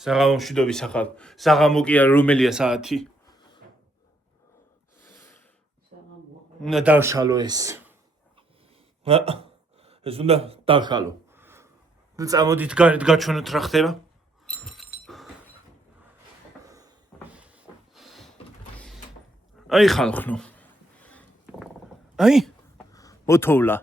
საღამოში დო ვისახავ. საღამო კი არა რომელია საათი? უნდა დავშალო ეს. ეს უნდა დავშალო. წამოდით გარეთ გაჩვენოთ რა ხდება. აი ხალხო. აი მოთოვლა.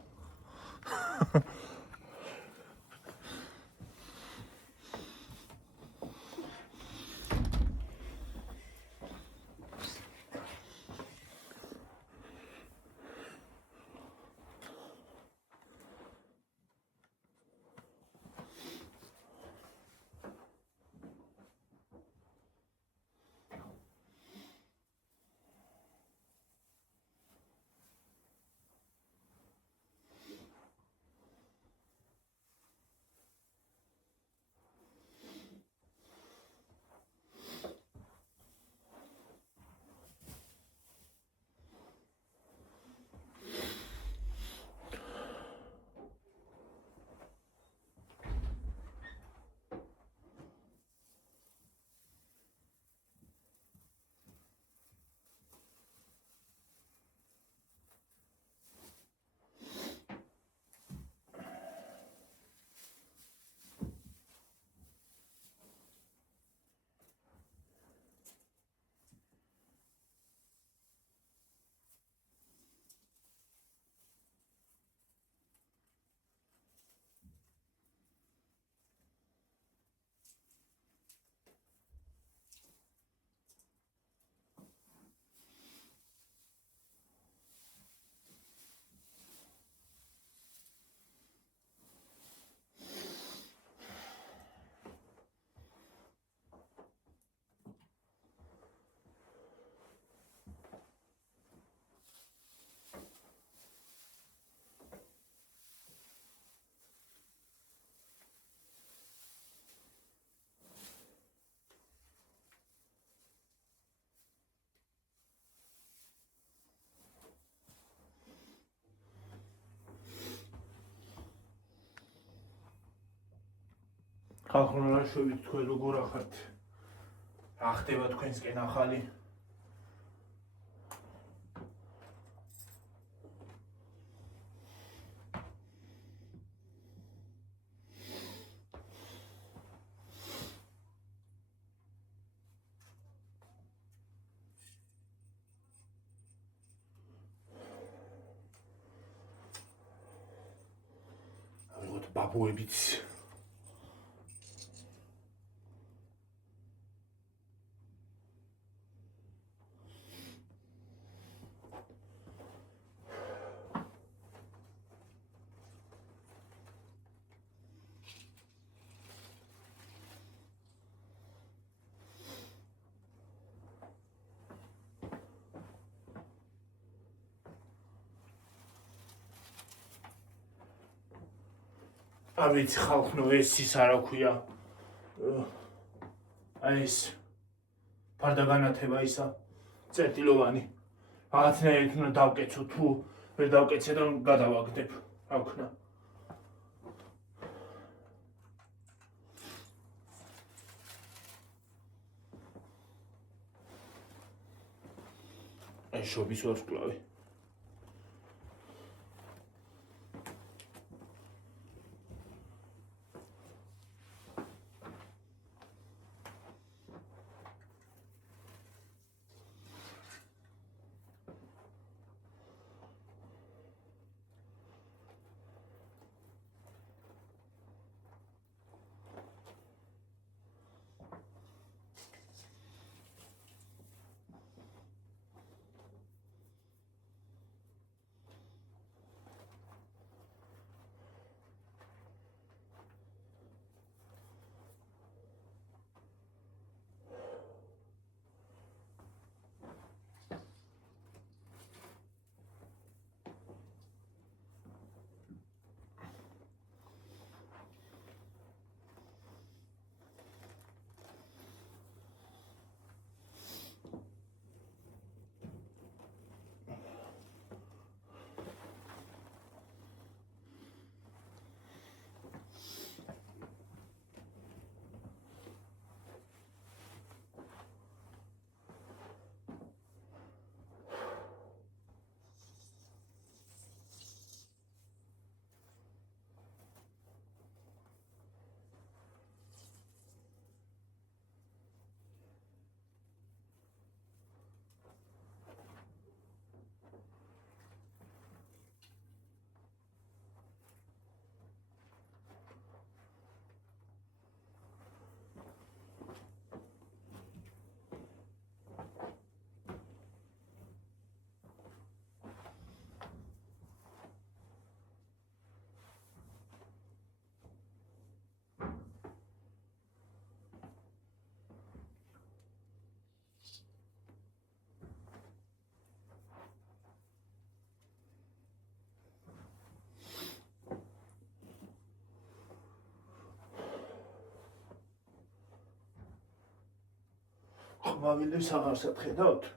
ხალხო რა შევით თქვენ როგორ ახართ? რა ხდება თქვენსკენ ახალი? ავიღოთ ბაბუებიც. არ ვიცი ხალხო ეს ის არა ქვია. აი ეს ფარდაგანათება ისა წერტილოვანი. რაღაცნაირად უნდა დავკეცო თუ ვერ დავკეცე და გადავაგდებ. რა ვქნა? აი შობის ვარსკვლავი. ყვავილებს აღარ სატხედავთ?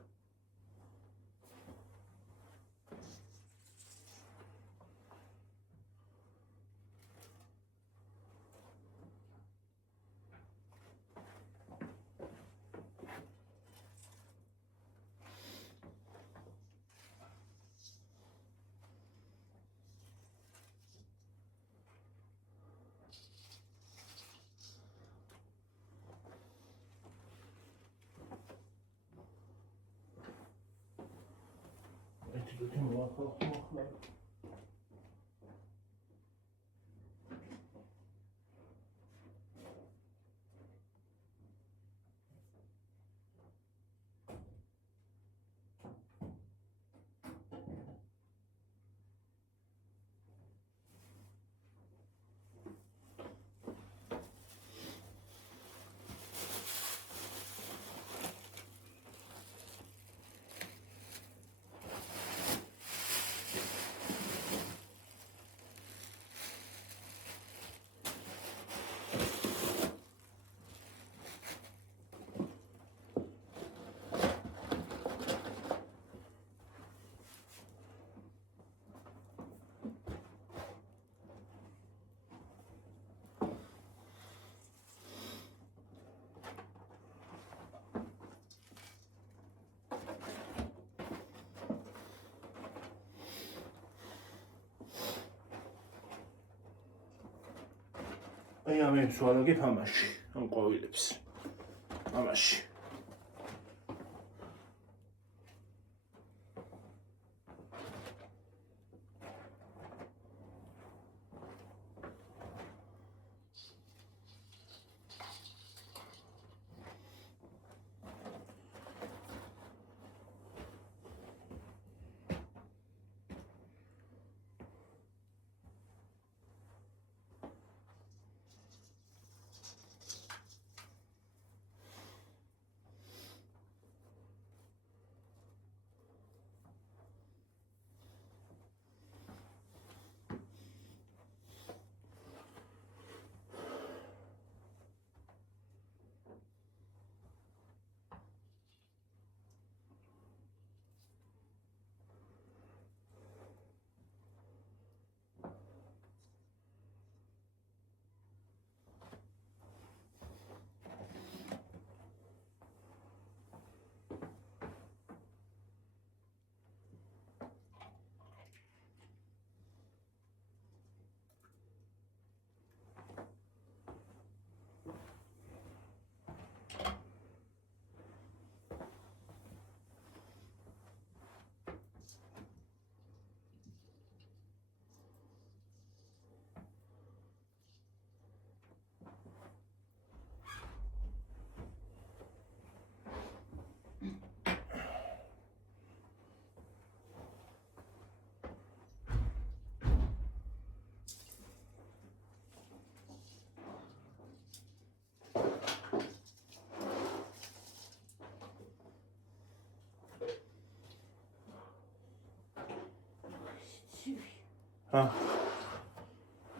აი ამებს ვალაგებ ამაში, ამ ყვავილებს. ამაში.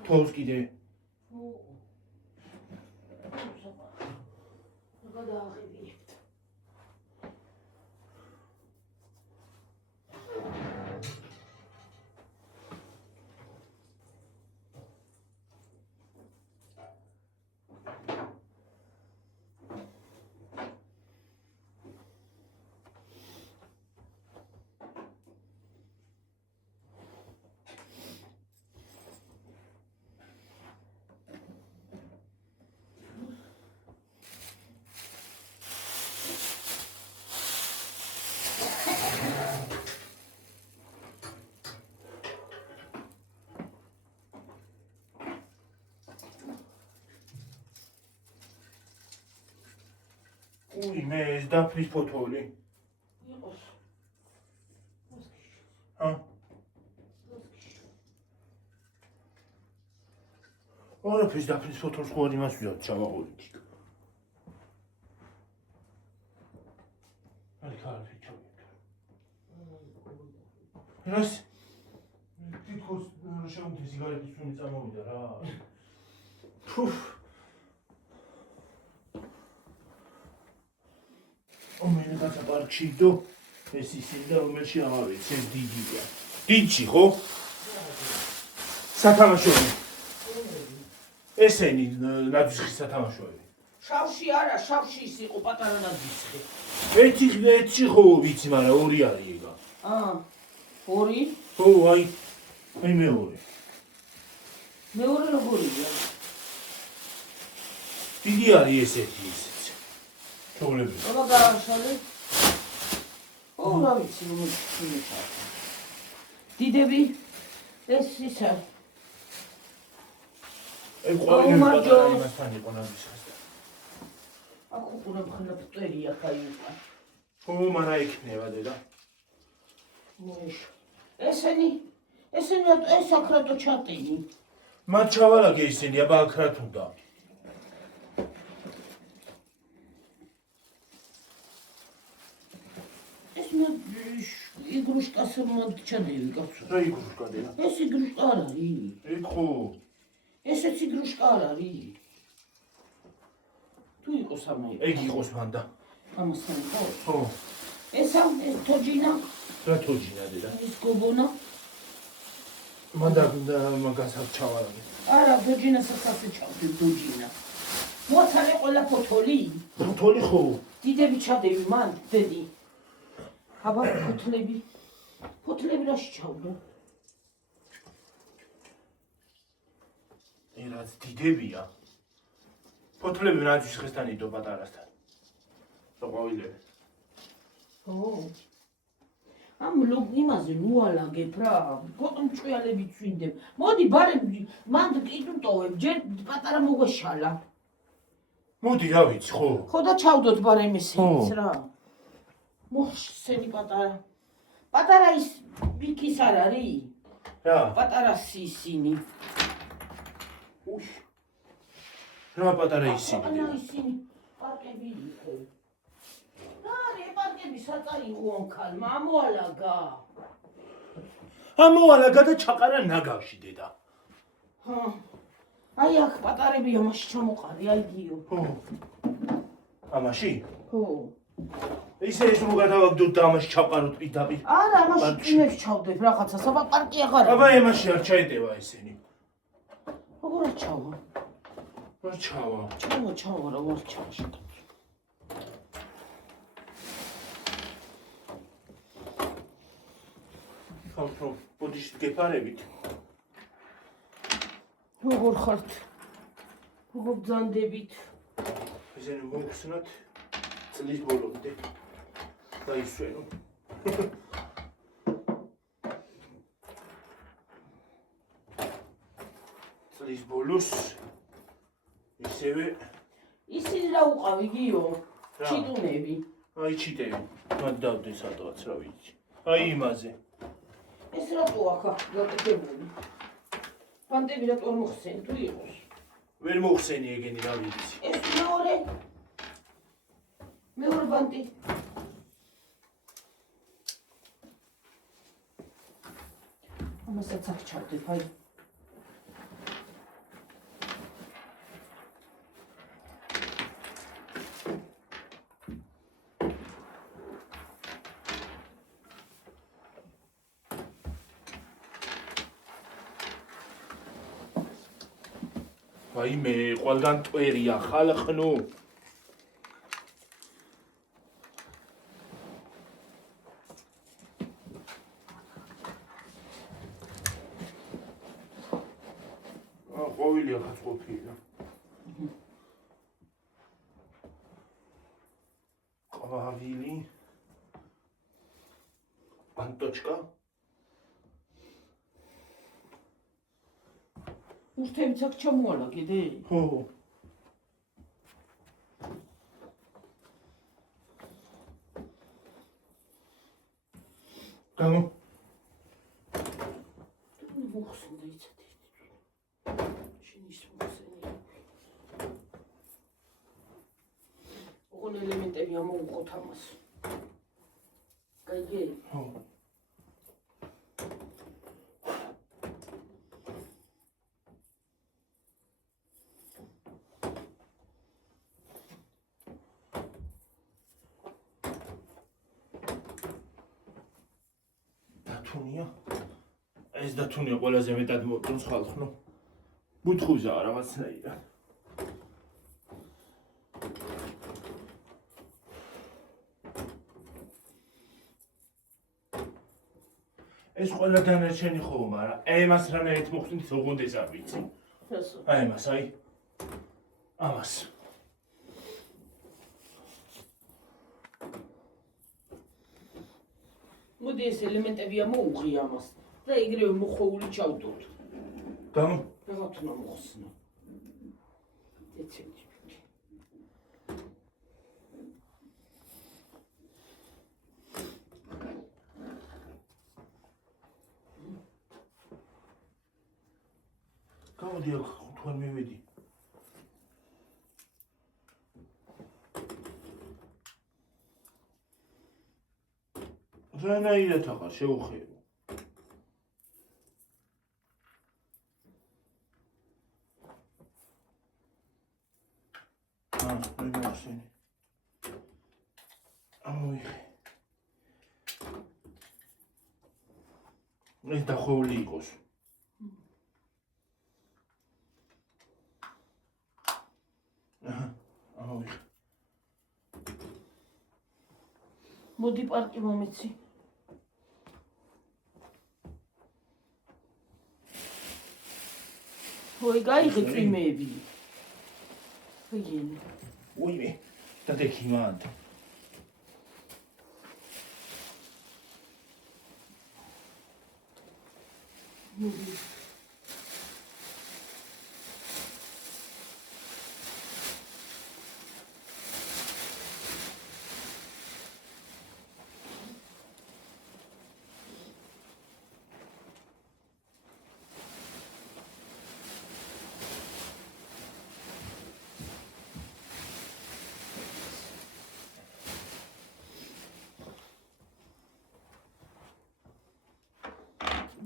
თოვს კიდე? უი, მე ეს დაფნის ფოთოლი. იყოს. არაფერს დაფნის ფოთოლს ხო არ იმას ვიზავ ჩავაყოლით. აი ხალხი ჩავიდე. რას? თითქოს შემოდი სიგარეტის სუნი წამოვიდა რა. ფუფ. მე კაცა პარკში დო ეს ისინი და რომელში ამავეც ეს დიდია. დიდში ხო? სათამაშოები. ესენი ნაძვისხის სათამაშოები. შავში არა, შავში ის იყო პატარა ნაძვისხი. ერთი ხო ვიცი, მაგრამ ორი არის ეგა. ორი? ხო, აი მეორე. მეორე როგორია? დიდი არის ესეთი ისიც. ჩოვლები. აბა გააშალე. რა ვიცი, რომ შეიძლება. დიდები ეს ისა. ეს ყოველი პატარა იმასთან იყო ნაძვისხის. აქ უყურებ ხლა პტერია ხაიუკა. ხო, მაგრამ იქნება დედა. ესენი ეს აკრატო ჩატენი. მათ ჩავალაგე ისინი, აბა აკრათ უნდა. ეს მე იგრუშკას მომჩადები კაცო. რა იგრუშკა დედა? ეს იგრუშკა არ არის. ეგ ხო. ესეც იგრუშკა არ არის. თუ იყოს ამაი. ეგ იყოს მანდა. ამასთან ხო? ხო. ეს თოჯინა. რა თოჯინა დედა? ეს გოგონა. მანდა მაგას აქ ჩავალაგე. არა, თოჯინასაც ასე ჩავდი თოჯინა. მოაცალე ყველა ფოთოლი. ფოთოლი ხო? დიდები ჩადები მან, დედი. აბა ფოთლები რაში ჩავდო? რაც დიდებია. ფოთლები ნაძვისხესთან იდო პატარასთან. საყვავილები. ო. ამ იმაზე ნუალაგებ რა. გოტომ ჭვიალები წვინდებ. მოდი ბარემ მან კიტუტოვებ, ჯერ პატარა მოგვეშალა. მოდი რა ვიცი ხო? ხო და ჩავდოთ ბარემ ესეც რა. მოხსენი პატარა. პატარა ის ბიქის არ არის? რა? პატარა ისინი. უი. რა პატარა ისინი? ანა ისინი პარკები იყო. რა პარკები საწაიღო ანქალმა ამოალაგა. ამოალაგა და ჩაყარა ნაგავში დედა. აი აქ პატარები ამაში ჩამოყარი, აი გიო. ხო. ამაში? ხო. ისე ეს რო გადავაგდოთ და ამაში ჩაყაროთ პირდაპირ. არა, ამაში წინებს ჩავდებ რაღაცას, აბა პარკი აღარ არის. აბა ემაში არ ჩაეტევა ესენი. როგორ ჩავა? რა ჩავა? ჩავა რა ვარ ჩავში. ხო, ბოდიში გეფარებით. როგორ ხართ? როგორ ბრძანდებით? ესენი მოგხსნათ წლის ბოლომდე. დაისვენო. წლის ბოლოს ისევე ისინი რა უყავი გიო? ჩიტუნები. აი ჩიტები. მათ დავდე სადღაც რა ვიცი. აი იმაზე. ეს რატო ახლა გაკეთებული? ბანდები რატო არ მოხსენ თუ იყოს? ვერ მოხსენი ეგენი რა ვიცი. ეს მეორე ბანდი. ამასაც აქ ჩავდებ, აი. აი მე ყველგან ტვერია ხალხნუ. ყვავილი ახაც ყოფილა. ყვავილი. პანტოჩკა. ურთებიც აქ ჩამოალაგე დე? ხო. გამო. მოხსენდა იცოდი. შენის მოხსენი. ოღონ ელემენტები ამოუყოთ ამას. გაიგე? ხო. დათუნია. ეს დათუნია ყველაზე მეტად მოწონს ხალხს, ნუ. ბუთხუზაა რაღაცნაირად. ეს ყველა დანარჩენი ხო, მაგრამ ემას რანაირად მოხდით უგუნდეს არ ვიცი. აი ემას, აი. ამას. მოდი ეს ელემენტები ამოუღი ამას და ეგრევე მოხოვული ჩავდოთ. დამო რაღაც უნდა მოხსნა. ეცეთი. გამოდი აქ თქვენ მივედი. რანაირად აღარ შეუხერო. მე მოხსენი. ამოიღე. ეს დახოვილი იყოს. ამოიღე. მოდი პარკი მომეცი. ой, გაიღე წვიმეები. ვიგინი. უიმე, დადექი მან. მოდი.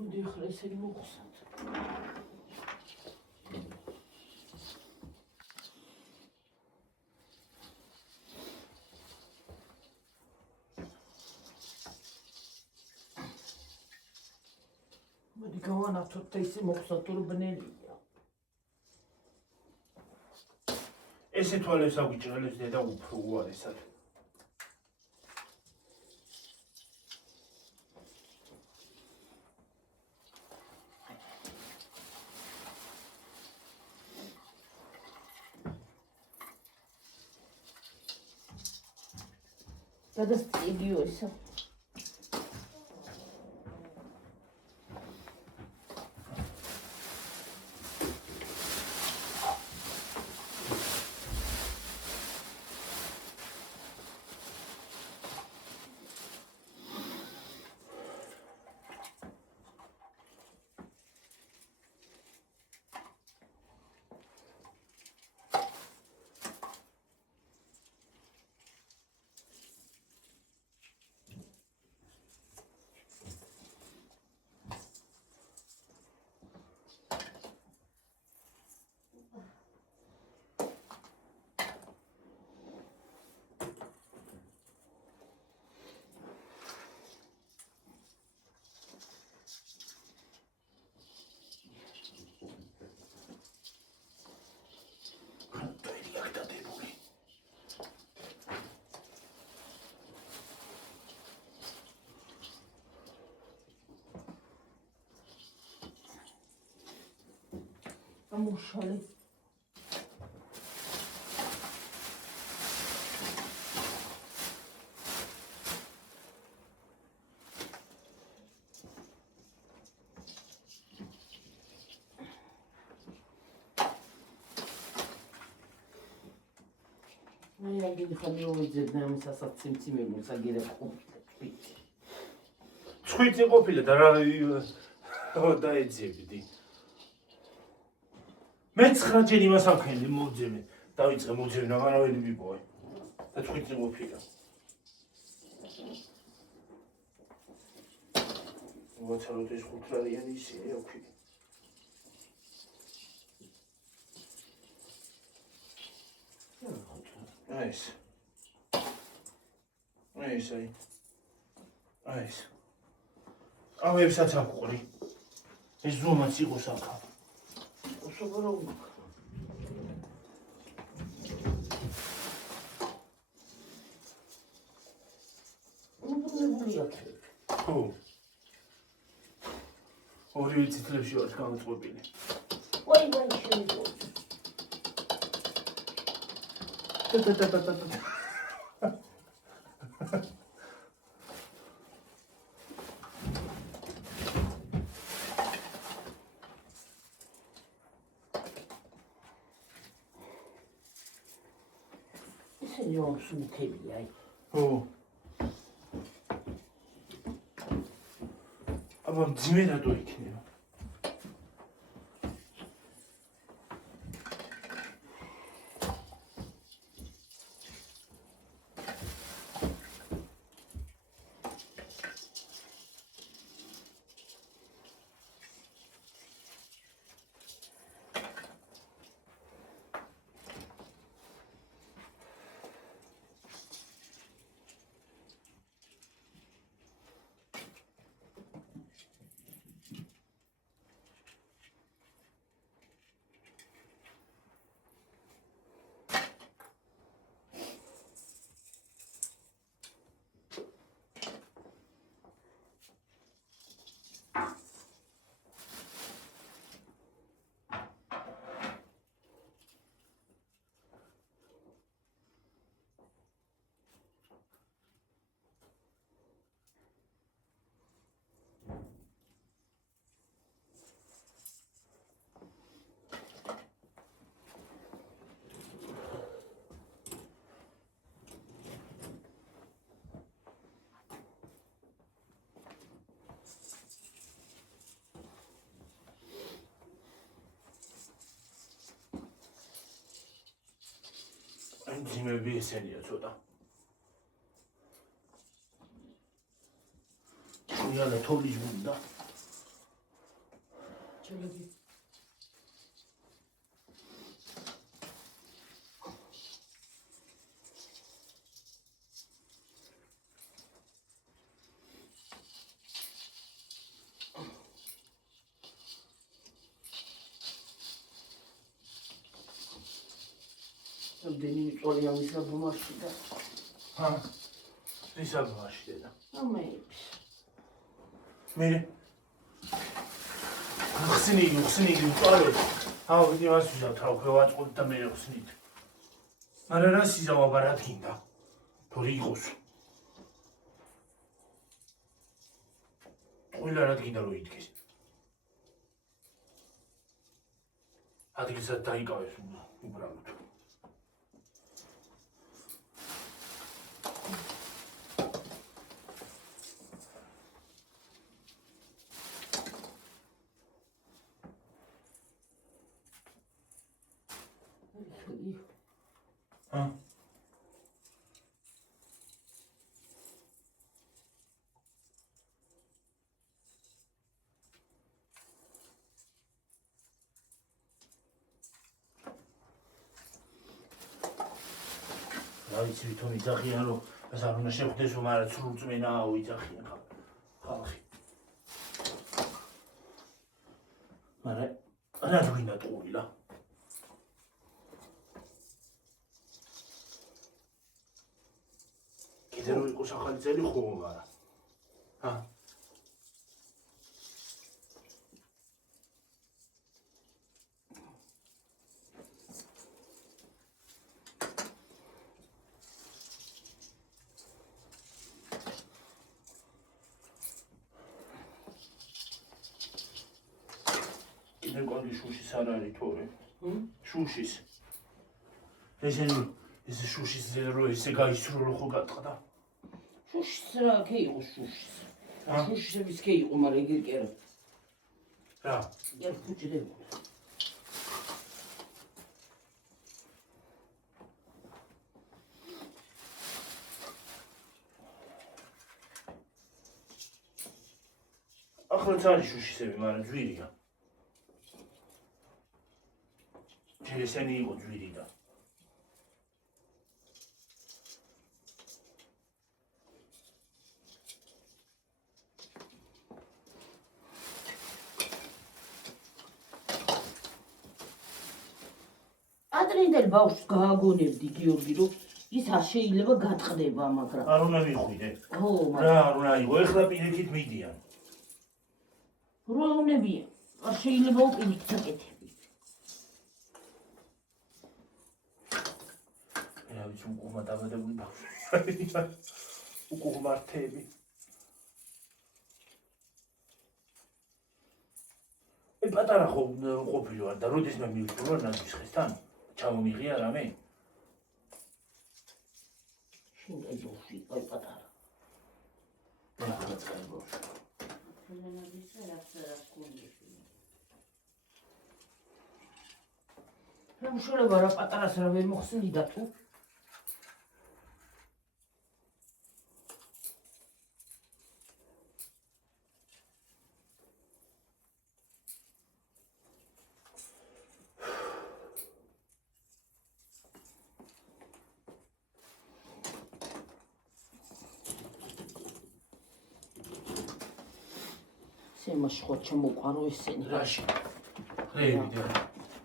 მოდი ახლა ესენი მოხსნათ. მოდი გავანათოთ და ისე მოხსნათ თუ ბნელია. ესე თვალებს აგვიჭრელებს დედა უფრო უარესად. გადასწრებიო ისა. ამუშალე. აი აგილი ხანი მოვიძებნა ამის ასած ციმციმებულს აგერა ყოფილა თვით. თვითი ყოფილა და რა დაეძებდი. მე 9 ჯერ იმას ამქენდი მოვძებე. დავიწყე მოვძებე, რაღაცნაირი მიპოვე. და თვითი ყოფილა. მოგაცალოთ ეს 5 რიანი ისე ოკი. Nice. Nice. Nice. კავებსაც აყური. ეს ზომაც იყოს აქა. უსუბრო. ხო. ორივე წითლებში ვარ გამოწყობილი. ვაი შემიძლია. ისინი ომს მთელი აი. ხო. აბა ძიმე რატო იქნება? ძიმები ესენია ცოტა. იალა თოვლის გუნდა. ჩელები. Deni soruyormuşlar bu maçta. Ha. Risa başladı. Ama hepsi. Meri. Xsini yuqalo. Ha, ვიდივას ვიზავ თავქვე ვაწყობ და მე ხსნით. არა რა სიზავა ბარათინდა. თორი იყოს. ყველა რა გინდა რომ იდგეს. ადგილსაც დაიკავეს უბრალოდ. Ha? ვიცი თვითონ იძახიან რომ ეს არ უნდა შეხვდეს რომ არა სრულწმენაა იძახიან ხალხი. მაგრამ რა გვინდა ტყუილა? კიდე რომ იყოს ახალი წელი ხო მაგრამ. ჰა? ნეკოდი შუშის არ არის თორე. შუშის. ესენი ეს შუშის რო ესე გაისრულო ხო გატყდა. შუშის რა კი იყო შუშის. შუშის კი იყო, მაგრამ იგი კი არა. რა? ერთ ფუჭიდე. ახლა არის შუშისები, მაგრამ ძვირია. ესენი იყო ძვირი და წინდელ ბავშვს გააგონებდი გიორგი რომ ის არ შეიძლება გატყდება მაგრამ არ უნდა მიხვიდე. ო რა არ უნდა იყო, ეხლა პირიქით მიდიან. როლონები არ შეიძლება უპირიქით აკეთები რა ვიცი უკუღმა დაბადებული ბავშვი. უკუღმართები. პატარა ხო ყოფილვარ და როდის მე მივჭულა ნაძვისხესთან ჩამომიღია რამე? შენ აი ბავშვი აი პატარა რა გაწყάει ბავშვი რა უშუალება რა პატარას რა ვერ მოხსნიდა თუ სემაში ხო ჩამოყარო ესენი რაში? რეები და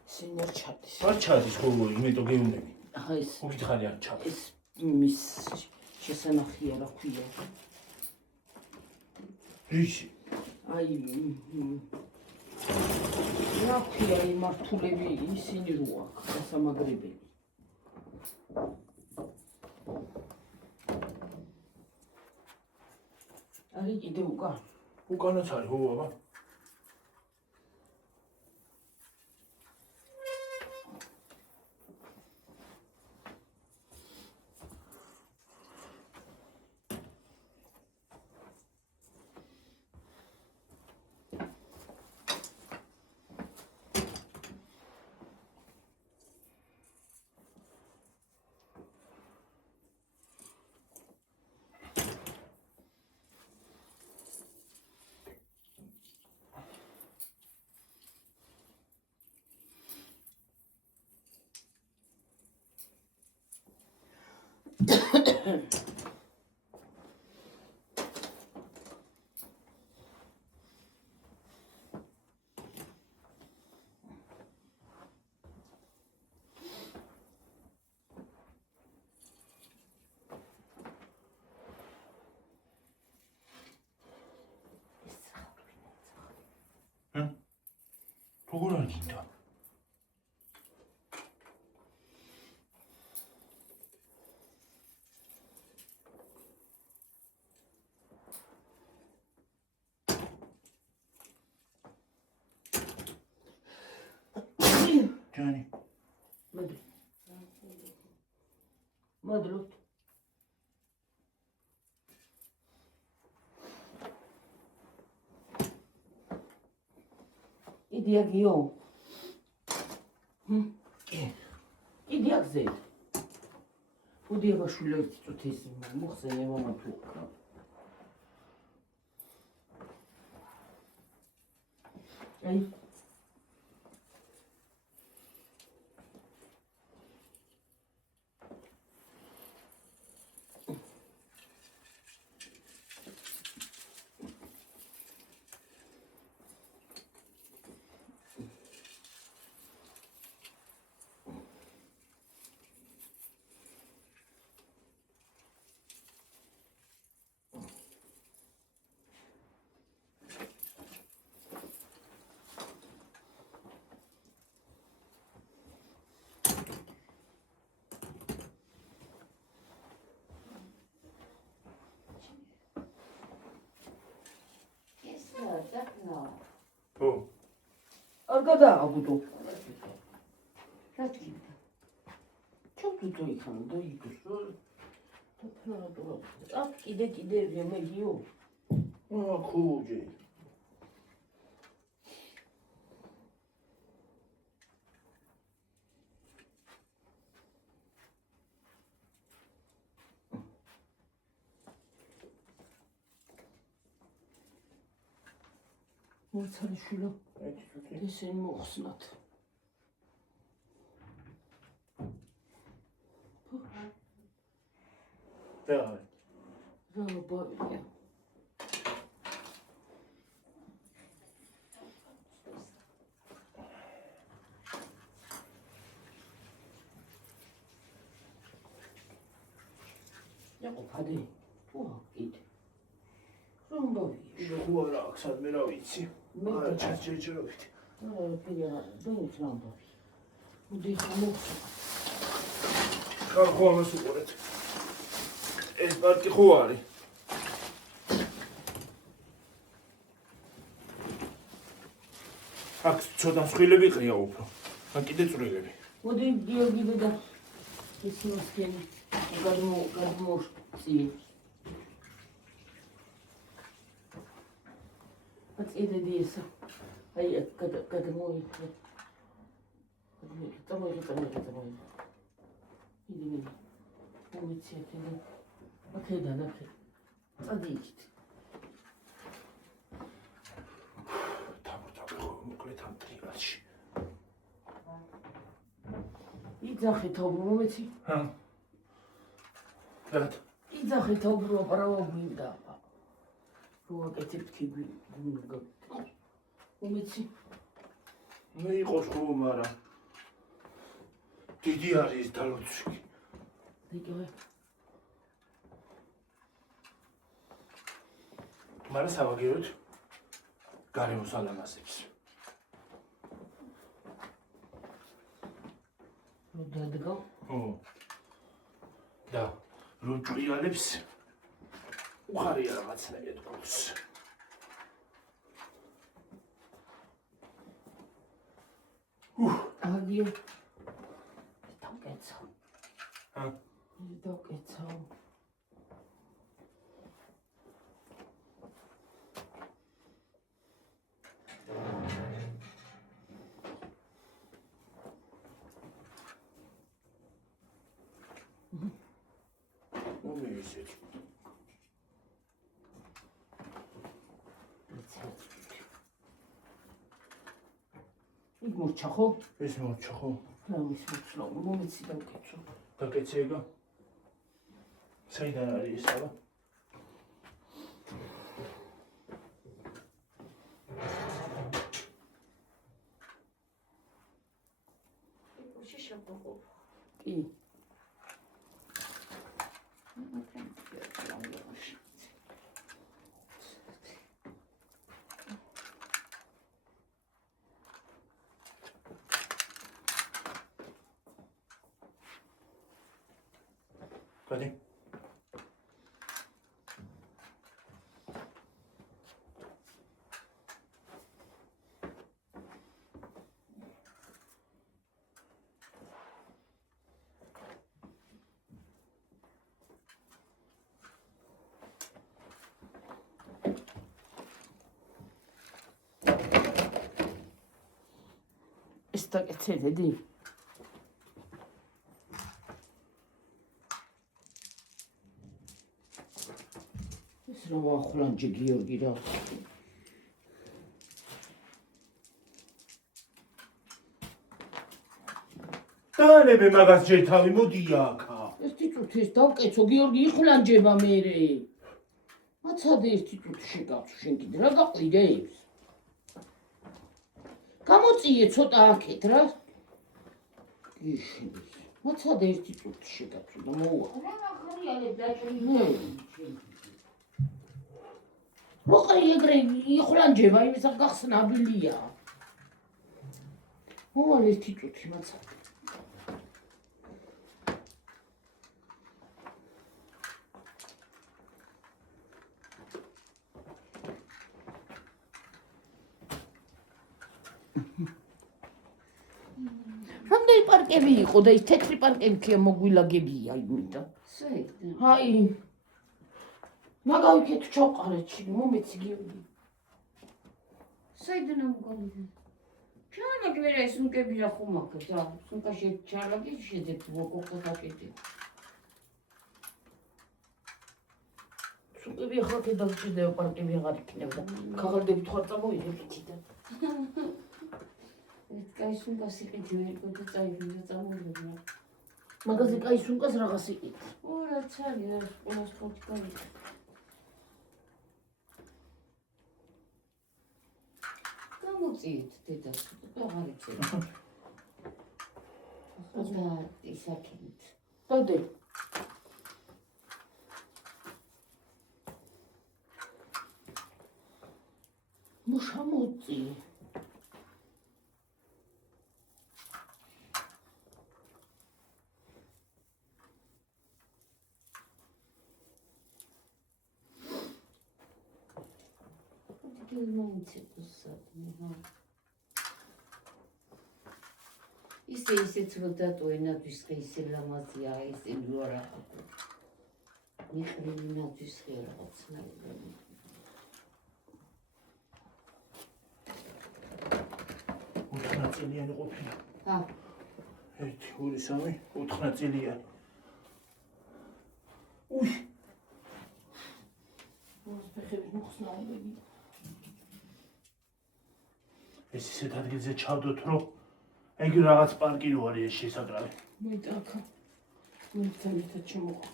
ესენი არ ჩადის არ ჩადის ხო იმედო გეუნები. ახლა ეს უკითხარი არ ჩადის. ეს მის შესანახია რა ქვია რიში? აი რა ქვია იმ მართულები ისინი რო აქ დასამაგრებელი არის კიდე უკან უკანაც არის ხო ბაბა? როგორ არ გინდა? ჯანი მადლობთ იდეაგიო იდეაგზე უდიაბაშვილო ერთი წუთი ის მოხსენე მამა თუ აი ხო არ გადააგუდო რა თქმა ჩავდო იქან და იგო აქ კიდე რემედიო ხუჯი მოცალიშვილო ესენი მოხსნათ და რა ბავია იყოფადი. თუ აკიდე. რომ გავიე. ხო არა აქ სადმე რა ვიცი. არა ჩაჭერჭერობით. ფირია დონით რამბავი. მოდი ხამო. ხო ამას უყურეთ. ეს პარკი ხო არის? აქ ცოტა მსხვილები ყრია უფრო. აქ კიდე წვრილები. მოდი გიორგი და ის მოსკენი. გადმოშწიე. აწედედი ესა. აი გადმოიწე. წამოიღე. იდი. მომიცია თელა. აქედან. წადი იქით. მოკლედ ამ ტრიალში. იძახე თაუბრო მომეცი? რატ? იძახე თაუბრო აპარავა გვინდა. რო აკეთებ თქვი მომეცი? მე იყოს ხო, მაგრამ დიდი არის დალოცვი. დიგე. მაგრამ სავაგეროთ გარემოს ალამაზებს. დადგა? ხო. და რო ჭრიალებს უხარია რაღაცნაირად გულს. აგიო. დავკეცავ. ჰა? დავკეცავ. მომეცეთ. იქ მორჩა ხო? ეს მორჩა ხო? რამის მოცნო, მომეცი დავკეცო. დაკეცე იგო. საიდან არის ეს აბა? კი. გადი. ეს დაკეთე დედი. ეს რა ვახლანჯე გიორგი რა. დაანებე მაგას ჯერ თავი მოდი აქა. ერთი წუთი ეს დავკეცო გიორგი იხლანჯება მერე. მაცადე ერთი წუთი შეგაცო შენ კიდე რა გაყვიდებს. გამოწიე ცოტა აქეთ რა. იშინს. მაცადე ერთი წუთი შეგაცო და მოუვა. რა ახრიალებ დაჭრილი. მოყრი ეგრე იხლანჯება იმის გახსნაბილია. მოვალ ერთი წუთი მაცადე. რამდენი პარკები იყო და ის თეთრი პარკები კი მოგვილაგებია იმიდან. აი. მაგავიქეთ ჩავყარეთ მომეცი გიორგი. საიდან მოგონი? ჩანაგ ვერა ეს სუნკები რა ხომაკ და სუნკაში ჩარლაკი შეძებ მოგოხდაკეთე. სუნკები ახლა კიდე დავჭირდება პარკები აღარ იქნებდა. ქაღალდებით ხარ წამოიღებ იქიდან. ეს კაი სუნკას იყიდი ვერ და წაიღე წამოიღე. მაგაზე კაი სუნკას რაღაც იყით. ო რაც არის ეს ყველას ხოთი კაი. გამოწიეთ დედას აღარ იცი. და ისაკით. დადე. გილმოიცე გასადმე ხო ისეც რომ დატოენათვის ხე ისე ლამაზია ისე რა მიხრინათვის ხე რაღაცნაირად ოთხნაწილიანი ყოფილა. ჰა 1 2 3 ოთხნაწილიანი. უი მას ფეხები მოხსნაობები. ეს ისეთ ადგილზე ჩავდოთ რომ ეგ რაღაც პარკი რო არის ეს შესაკრავი. მეტაკა. მეტად შემოყვა.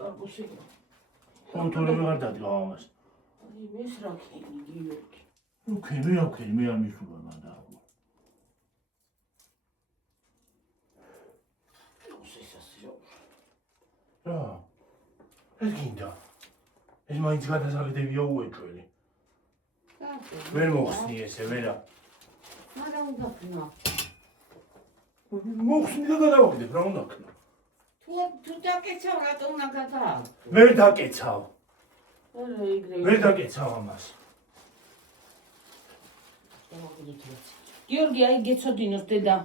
კარბუსი. თორე ვეღარ დადგა ამას. აი მის რა ქენი გიორგი. ოკეი, მე არ მისულა მანდა. რა. ეს გინდა. ეს მაინც გადასაღებია უეჭველი. ვერ მოხსნი ესე, ვერა. არა უნდა ქნა მოხსნი და გადავაგდებ, რა უნდა ქნა. თუ დაკეცავ რატო უნდა გადააგდო ვერ დაკეცავ. არა ეგრე. ვერ დაკეცავ ამას. გიორგი აი გეცოდინოს დედა.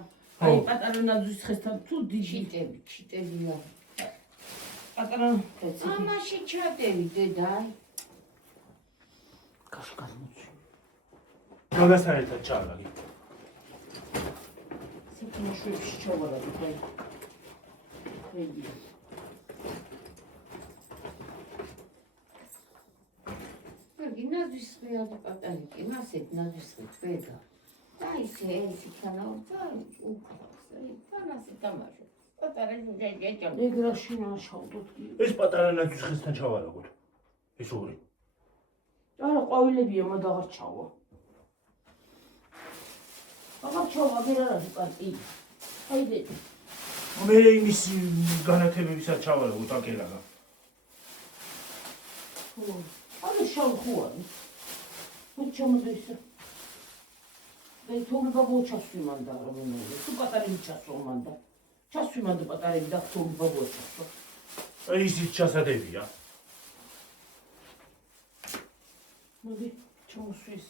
აი პატარა ნაძვის ხესთან თუ დიდი ჩიტებია პატარა ხესი. ამაში ჩადევი დედა აი კაშკალმოჩი. მაგასთან ერთად ჩავაგე. საქმეში ჩავარდი ხაი. გინაზვის ხეა და პატარიკი მასეთ ნაზვის ხე თქვედა და ისე იქანავდა უკრასე თამაშობს პატარა ჯეჯეჯო ეგ რაში ნაშავდოთ კი. ეს პატარა ნაძვის ხესთან ჩავარაგოთ. ეს ორი. არა ყვავილებია მაგაღარ ჩავა. აღარ ჩავა ვერ არის პარტი. აი დედა. მე იმის განათებებისაც ჩავარაგოთ აკელაგა. არა შავხუარი. მე ჩამოდის. მე თუმცა ბოჩასვი მანდა რომ მე თუ პატარები ჩასვო მანდა. ჩასვი მანდა პატარები და თუმცა ბოჩასვო. აი ისიც ჩასადებია. მოდი ჩამოსვის.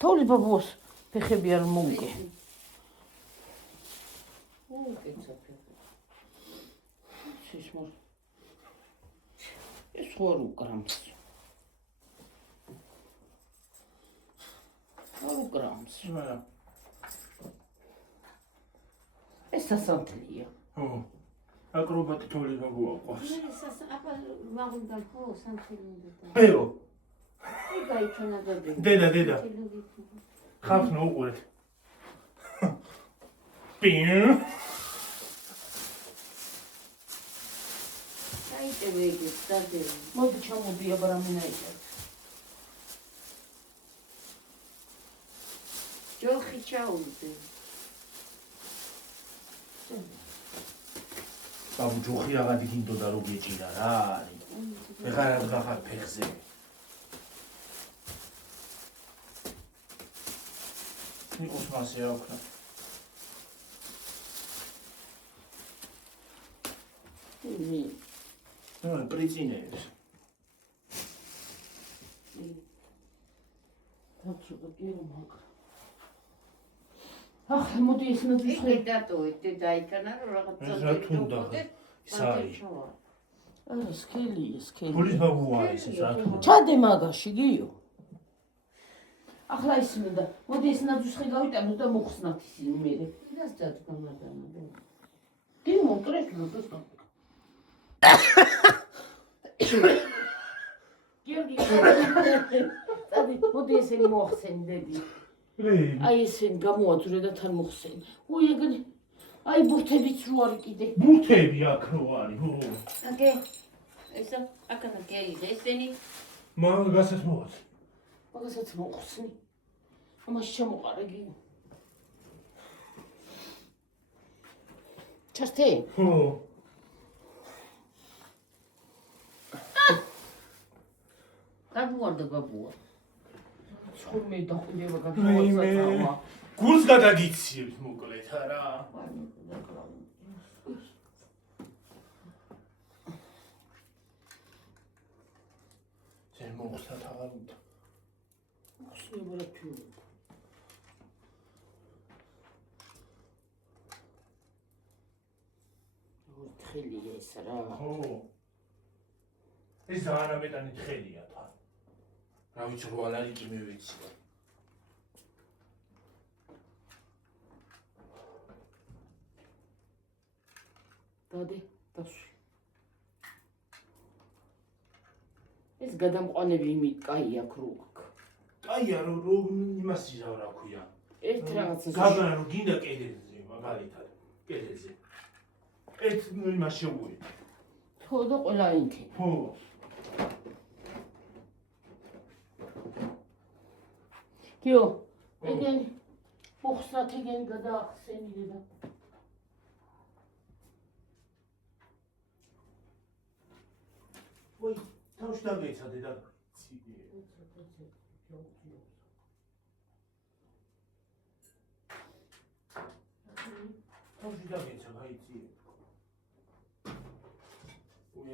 თოვლი ბაბუას ფეხები არ მოუგე. უკეცოფე ის მოს. ეს ხوار უკრამს. არ უკრამს. არა. ეს სასანთლია. ო. აკრობატი თოვლი გაგვაყავს. მე აბა მაგუნდა ხო სამწილინდა და ეო. აი გაიქნა დედა. ხაფნა უყურეთ. პინ. დაიტევეგი დადე მოდი ჩამოდი აბრამინაიკა. ჯოხი ჩაუდე ბაბუ ჯოხი აღადი გინდოდა რომ გეჭირა რა არის. ეხლა რა გახარ ფეხზე. ნიკოს მასე აქვნა. ნუ პრიცინებს. დაცუდა გირო მაგ. ახლა მოდი ეს ნაძვის ხე. დატოვე დაიქანა რომ ეს რა თუნდა ის არის. არა სქელია სქელი. ფულის ბაბუ არის ეს რა თუნდა. ჩადე მაგაში გიო. ახლა ისინი და მოდი ეს ნაძვის ხე გავიტანოთ და მოხსნათ ისინი მე. დას დადგამადანა დი მოკრეს ნაძვის ხე. გიორგი წადი მოდი ესენი მოახსენი დედი. აი ესენი გამოაძვრე და თან მოხსენი. უი ეგენი აი ბურთებიც რო არის კიდე. ბურთები აქ რო არის. აკე ესა აკანა გეი ესენი მაგასაც მოაც. მაგასაც მოხსნი. ამაში ჩამოყარე გიო. ჩასტე? ხო. გაგვარდა ბაბუა ხორმე დახვდება გადმოაცა. გულს გადაგიციებთ მოკლედ არა. შენ მოხსნათ აღარ უნდა. ხსნებოდა თუ. თხილია ეს რა. ხო. ეს არამეტანი თხელია თან. რა ვიცი რო ალარი კი მივეცია. დადე, დასვი. ეს გადამყვანები იმით კაი აქ რო აქ. კაია რო იმას იზავ რა ქვია. ერთ რაღაცას გაბა რო გინდა კედელზე მაგალითად. კედელზე. ერთ იმას შეუვი. ხო და ყველა ინთი. ხო. კიო, ეგენ მოხსნათ ეგენ გადაახსენილი და ვაი, თავში დაგეცადე და თავში დაგეცა, გაიცი.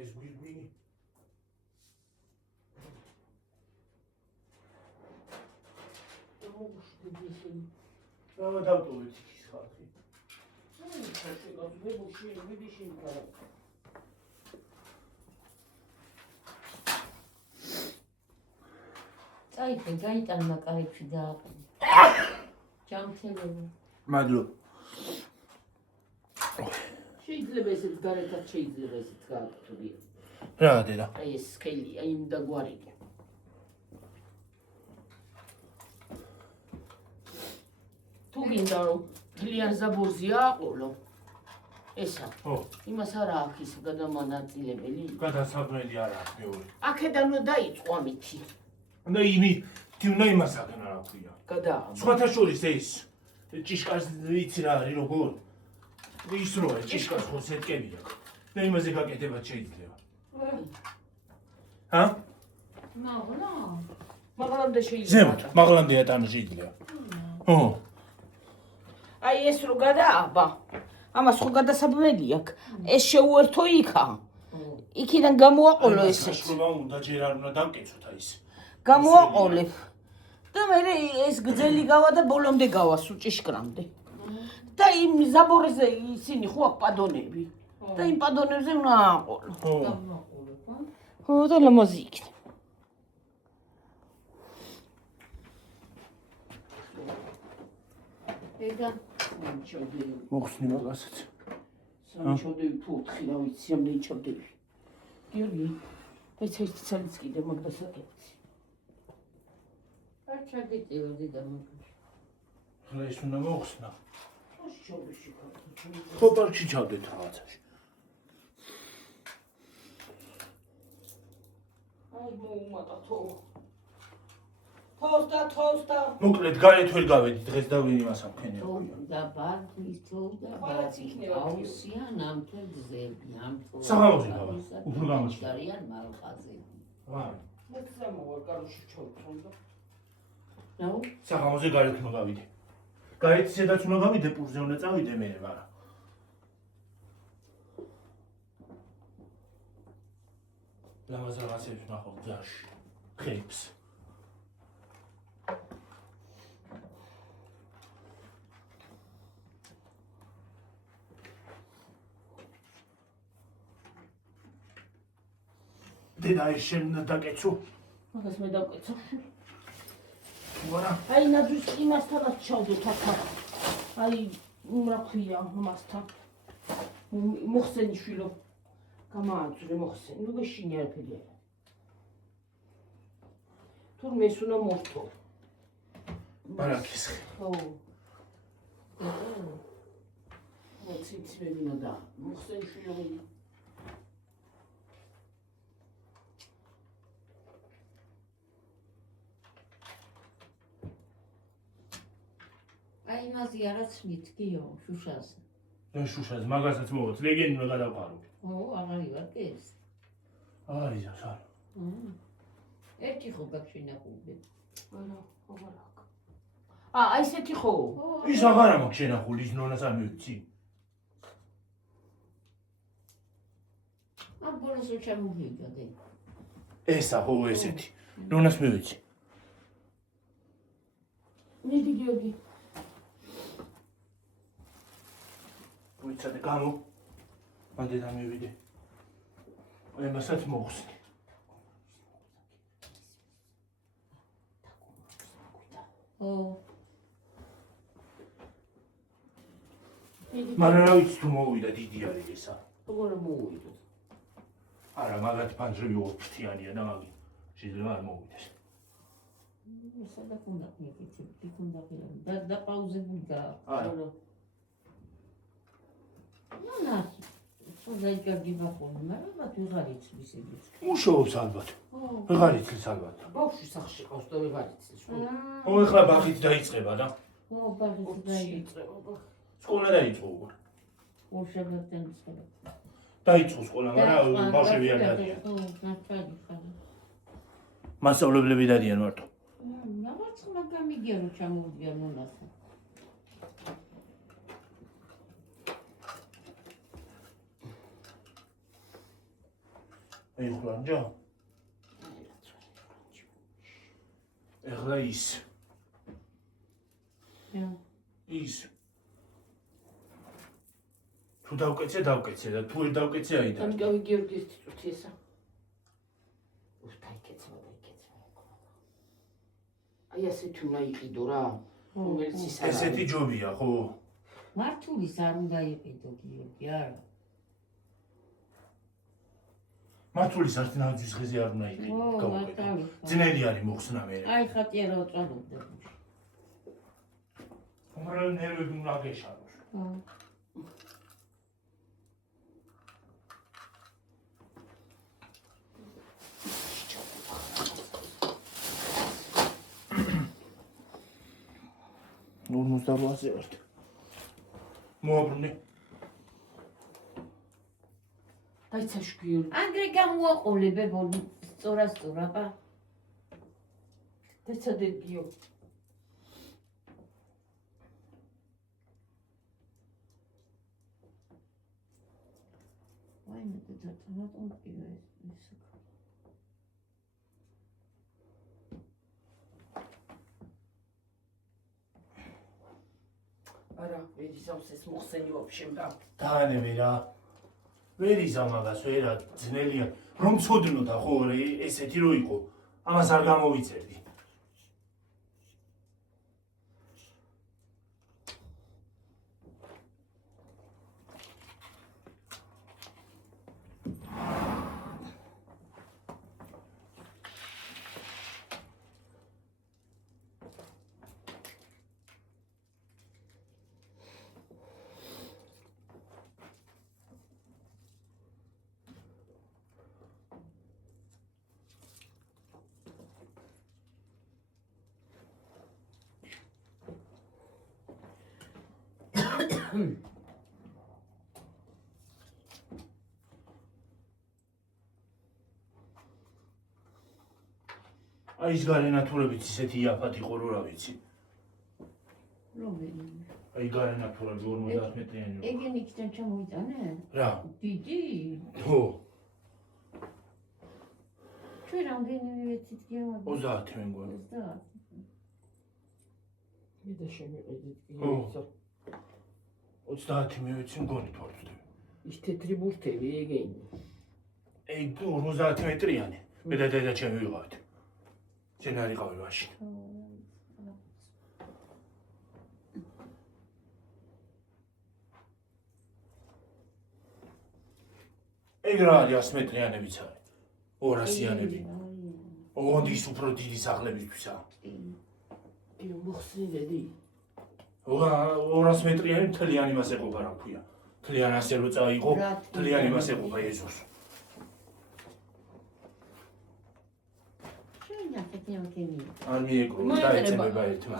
ეს გვიგვინი. რა დავტოვეთ ის ხალხი. წაიწე, გაიტანა კარებში და ჯამთელები. მადლობ. შეიძლება ესეც გარეთაც შეიძლება ესეც გააკეთებია. რა დედა? აი ეს სქელია იმ და გვარია. თუ გინდა რომ თლიან ზაბორზე აყოლო ესა. ხო. იმას არა აქვს ის გადამანაწილებელი. გადასაბმელი არა აქვს მეორე. აქედან უნდა დაიწყო ამითი. და თივნა იმას აკენ რა ქვია. გადაა. სხვათა შორის ეს ჭიშკარს ვიცი რა არის როგორ? ის როა ჭიშკარს ხო სეტკები აქვს. და იმაზე გაკეთებაც შეიძლება. ჰა? მაღლა. მაღლამდე შეიძლება. ზემოთ, მაღლამდე ატანო შეიძლება. ხო. აი ეს რო გადააბა. ამას ხო გადასაბმელი აქვს. ეს შეუერთო იქა. იქიდან გამოაყოლო ესე. საშუალება უნდა ჯერ არ უნდა დამკეცოთ აი ეს. გამოაყოლებ. და მე ეს გძელი გავა და ბოლომდე გავა სუჭიშკრამდე. და იმ ზაბორზე ისინი ხო აქვს პადონები. და იმ პადონებზე უნდა აყოლო. ხო. ხო და ლამაზი იქნება. ეგა მოხსნი მაგასაც. სამჩოდები ფუთხი რა ვიცი ამდე ჩოდები. გიორგი, ეს ერთი ცალიც კიდე მაგდასაკეთე. არ ჩაგიწევდი და მაგას. ხლა ის უნდა მოხსნა. ჩოდებში ხო პარკში ჩავდეთ რაღაცაში. აი მოუმატა თო. თოსტა. მოკლედ გარეთ ვერ გავედი დღეს და ვინ იმას ამქენია. და ბარდის თოვდა ბარდის აუსია ნამთელ გზები ამთო. საღამოზე გავა. უფრო გამოჩნდა. არიან მალყაზე. ვა. მეცა მოვა კაროში ჩავწონდა. ნაუ საღამოზე გარეთ უნდა გავიდე. გარეთ ისედაც უნდა გავიდე პურზე უნდა წავიდე მე მაგრამ. ლამაზ რაღაცებს ნახავ გზაში. ხეებს. დედა ის შენ დაკეცო. მაგას მე დავკეცო. ვარა. აი ნაძვის იმასთანაც ჩავდეთ აქ. აი რა ქვია მასთან. მოხსენიშვილო. გამააცურე მოხსენი. ნუ გეშინი არაფერი არა. თურმე ეს უნდა მოვთო. ბარაკის ხე. ხო. მოციცმები უნდა და მოხსენიშვილო. აი მაზი არაცნით გიო შუშაზე. და შუშას მაგასაც მოვოთ ლეგენი უნდა გადავყარო. ო აღარი ვარ ეს. არის ახლა. ერთი ხო გაჩვენა ხუბი. არა, აღარ აქვს. აი ესეთი ხო? ის აღარა მაქვს შენახული ის ნონას არ მივიცი. ამ ბოლოს უჩამოვიგდე. ესა ხო ესეთი. ნონას მივიცი. მიდი გიორგი. ვიცადე გამო. მანდ დამივიდე. ემასაც მოხსნი. ო მაგრამ რა ვიცი თუ მოვიდა დიდი არის ესა. როგორ მოვიდო? არა მაგათი ფანჯრები ორფრთიანია და მაგი შეიძლება არ მოვიდეს. სადაც უნდა მიგიწევ, იქ უნდა ღირები. და პაუზებული გააქვს. არა. ნანა, სულაიჯარგება ხოლმე, მაგრამ მათ ვეღარ იცის ეგეც. მუშაობს ალბათ. ვეღარ იცის ალბათ. ბავშვი სახში ყავს და ვეღარ იცის. ო ეხლა ბაღით დაიწყება და ო, ბაღით დაიწყე. სკოლა დაიწყო უკვე. უშედეგენ ისე. დაიწყო სკოლა, მაგრამ ბავშვები არ დადიან. ო, ნახტადი ხარ. მასწავლებლები დადიან მარტო. რაღაც მაგამიგია რომ ჩამოვიდია მონასა. აი ხლანჯა. ეხლა ის. ის. თუ დავკეცე და თუ ვერ დავკეცე აი და. დამგავი გიორგის თვითი ესა. უსტაიკეცმა და იკეცმა. აი ასეთი უნდა იყიდო რა. რომელიც ის არა. ესეთი ჯობია ხო? მართულის არ უნდა იყიდო გიორგი არა. მართულის არც ნაძვის ხეზე არ უნდა იყიდო. მართალი. ძნელი არის მოხსნა მე. აი ხატია რა უწალობდე. მაგრამ ნერვები უნდა გეშალოს. ნორმოსდარვაზე ვართ. მოაბრუნე. დაიცაშ გიორგი. ანგრე გამოაყოლებ ბოლო სწორა პა. დეცადე გიორგი. ვაიმე და რატომ კიდე ეს არა, ვერ იზავს ეს მოხსენი ვაფშე და დაანები რა. ვერ იზამ მაგას ვერა ძნელია. რომ ცოდნოდა ხო ესეთი რო იყო. ამას არ გამოვიწერდი. აი ის გარენატურებიც ისეთი იაფად იყო რომ რა ვიცი. რომელი? აი გარენატურები 50 მეტრიანი. ეგენ იქიდან ჩამოვიტანე? რა? დიდი? ხო, ჩვენ რამდენი ვეცით გემო? 30 მე მგონი. 30. მე და შემიყიდით გიორგი. 30 მე ვიცი მგონი თორწდები. ის თეთრი ბურთები ეგენი. აი 50 მეტრიანი. მე და დედა ჩემი ვიყავით. შენ არ იყავი მაშინ. ეგ რა არის 100 მეტრიანებიც არის. 200-იანები. ოდის უფრო დიდი სახლებისთვისა. კი მოხსნილედი. 200 მეტრიანი მთლიანი მას ეყოფა რა ქვია. მთლიან ასე რო წაიღო, მთლიანი მას ეყოფა ეზოს. არ მიეკროვა დაეცემება ერთმა.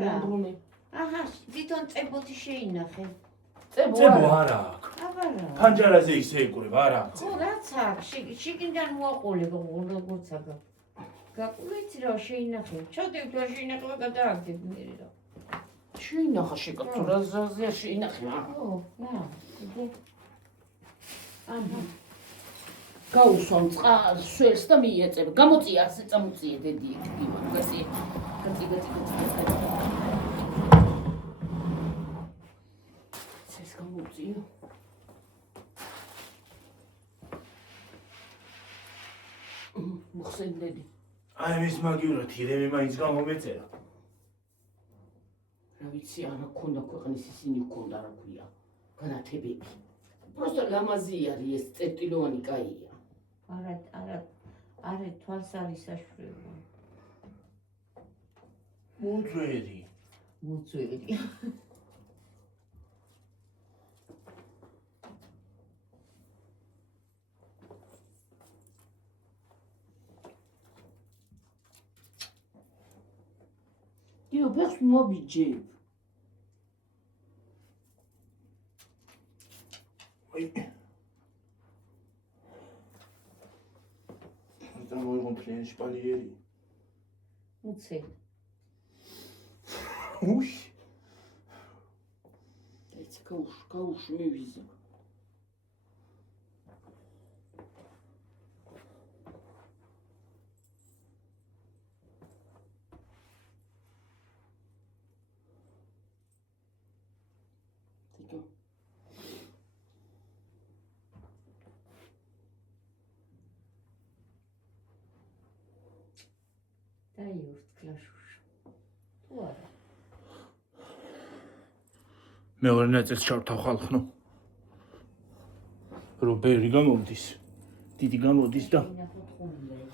მოდრუნე. აჰა, თვითონ წებოთი შეინახე. წებო არა აქვს. აბარა. ფანჯარაზე ისე ეკრება არა. ხო, რაც აქვს, შიგნიდან მოაყოლებ როგორც აგა. გაკვირვეთ რა შეინახე. ჩავდივით რა შეინახება გადააგდებ მე რა. შეინახა შეკაცო რა ზაზია შეინახე. ო, რა. იდე. ამა. გაუსვამ წყალს სველს და მიეწებ. გამოწია ასე წამოწია დედი იქ გასი. გაწი. ეს გამოწია. მოხსენდები. აი მის მაგივრად ირემი მაინც გამომეწერა. რა ვიცი, არა ქონდა ქვეყნის ისინი ქონდა რა ქვია. განათებები. просто ლამაზი არის ეს წერტილოვანი კაია. არა თვალს არის საშუალება. მოძვერი. მოწვევი. დიო ბეხს მობიჯებ. აი. და მოიგონტრიან შპანიერი. უცე. უში. ეს გაუშ მივიზა. Тикო. დაიურთ კლაშუშ. თუ არა. მეორე ნაწილს ჩავთავ ხალხნო. რომ ბევრი გამომდის. დიდი გამოდის და ნახოთ ხუმლე.